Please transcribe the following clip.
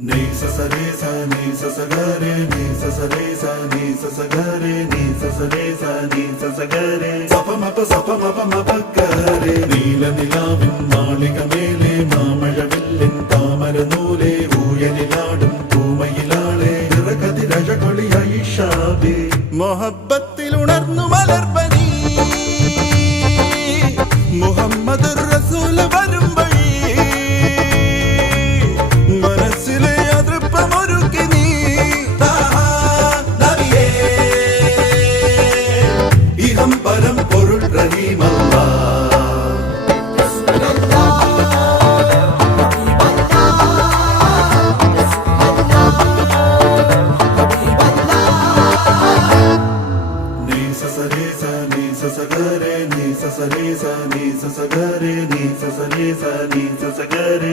Ni sa sa re sa ni sa sa ga re ni sa sa re sa ni sa sa ga re ni sa sa re sa ni sa sa ga re sa pa ma pa ga re നീല നിലാവിൻ മാളികമേലെ മാമഴവില്ലിൻ താമരനൂലെ ഊയലിലാടും പൂമയിലാളെ നിറകതിരഴകൊളിയായി ഷാബി മൊഹബത്തിൽ ഉണർന്നു മലർപ്പനി മുഹമ്മദ് റസൂൽ വരും വഴി മനസ്സിലെ അതൃപ്പമൊരുക്കി നീ നബിയേ ഇഹം പരം പൊരുൾ റഹീമല്ലാ sa sa re sa ni sa sa ga re ni sa sa re sa ni sa sa ga re